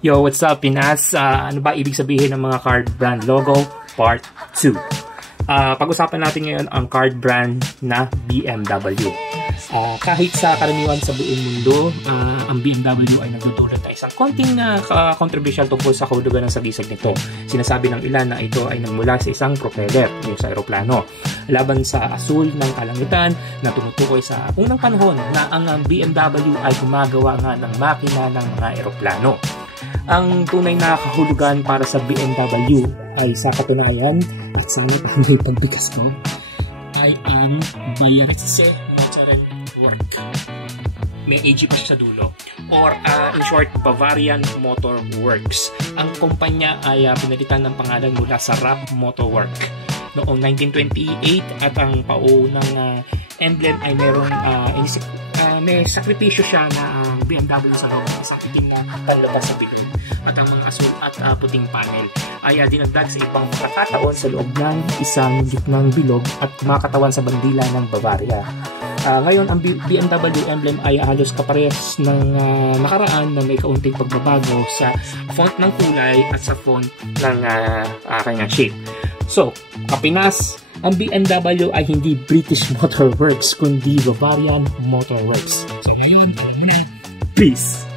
Yo, what's up, Pinas? Ano ba ibig sabihin ng mga card brand logo? Part 2. Pag-usapan natin ngayon ang card brand na BMW. Kahit sa karaniwan sa buong mundo, ang BMW ay nagdudulot ng isang konting controversial tungkol sa kahulugan ng sagisag nito. Sinasabi ng ilan na ito ay nagmula sa isang propeller, yung sa aeroplano, laban sa asul ng kalangitan na tumutukoy sa unang panahon na ang BMW ay gumagawa nga ng makina ng mga aeroplano. Ang tunay na kahulugan para sa BMW ay sa katunayan, at sana may pagbigas ko, ay ang Bayerische Motoren Werk. May AG pa siya sa dulo. Or in short, Bavarian Motor Works. Ang kumpanya ay pinalitan ng pangalan mula sa Rapp Motor Work noong 1928, at ang paunang emblem ay may sakripisyo siya na BMW sa loob ng isang itim na panlabas sa bilog, at ang mga asul at puting panel ay dinagdag sa ibang pagkakataon sa loob ng isang gitnang bilog at kumakatawan sa bandila ng Bavaria. Ngayon, ang BMW emblem ay halos kaparehas ng nakaraan na may kaunting pagbabago sa font ng kulay at sa font ng kanyang shape. So, Kapinas, ang BMW ay hindi British Motor Works kundi Bavarian Motor Works. So ngayon, peace!